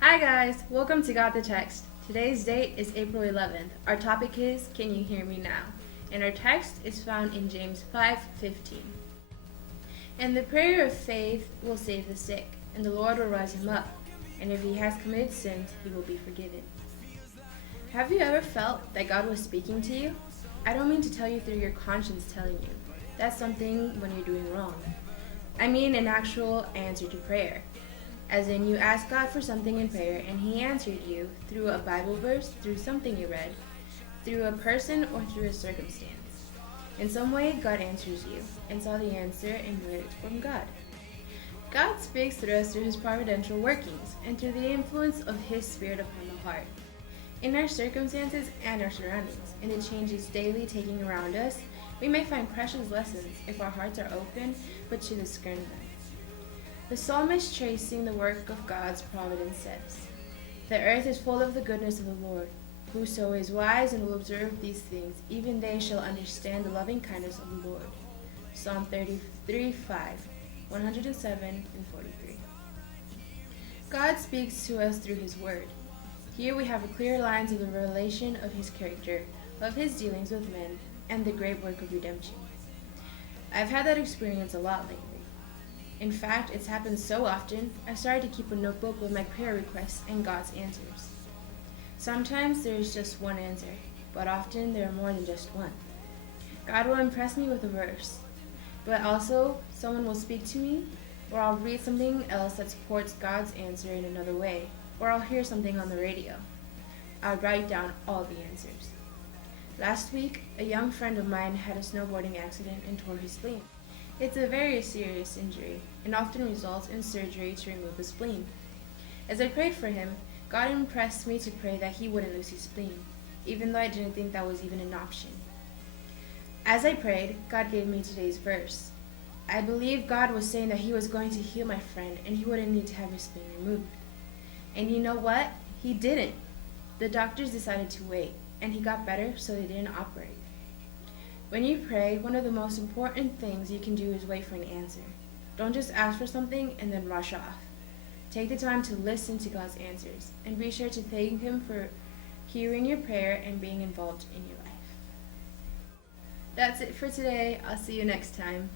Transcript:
Hi guys, welcome to Got the Text. Today's date is April 11th. Our topic is Can You Hear Me Now? And our text is found in James 5:15. And the prayer of faith will save the sick, and the Lord will rise him up. And if he has committed sins, he will be forgiven. Have you ever felt that God was speaking to you? I don't mean to tell you through your conscience telling you. That's something when you're doing wrong. I mean an actual answer to prayer. As in, you asked God for something in prayer, and he answered you through a Bible verse, through something you read, through a person, or through a circumstance. In some way, God answers you, and saw the answer and knew it's from God. God speaks through us through his providential workings, and through the influence of his Spirit upon the heart. In our circumstances and our surroundings, in the changes daily taking around us, we may find precious lessons if our hearts are open, but to discern them. The psalmist, tracing the work of God's providence, says, "The earth is full of the goodness of the Lord. Whoso is wise and will observe these things, even they shall understand the loving kindness of the Lord." Psalm 33:5, 107 and 43. God speaks to us through his word. Here we have a clear lines of the revelation of his character, of his dealings with men, and the great work of redemption. I've had that experience a lot lately. In fact, it's happened so often, I started to keep a notebook with my prayer requests and God's answers. Sometimes there is just one answer, but often there are more than just one. God will impress me with a verse, but also someone will speak to me, or I'll read something else that supports God's answer in another way, or I'll hear something on the radio. I'll write down all the answers. Last week, a young friend of mine had a snowboarding accident and tore his spleen. It's a very serious injury and often results in surgery to remove the spleen. As I prayed for him, God impressed me to pray that he wouldn't lose his spleen, even though I didn't think that was even an option. As I prayed, God gave me today's verse. I believe God was saying that he was going to heal my friend and he wouldn't need to have his spleen removed. And you know what? He didn't. The doctors decided to wait, and he got better, so they didn't operate. When you pray, one of the most important things you can do is wait for an answer. Don't just ask for something and then rush off. Take the time to listen to God's answers, and be sure to thank him for hearing your prayer and being involved in your life. That's it for today. I'll see you next time.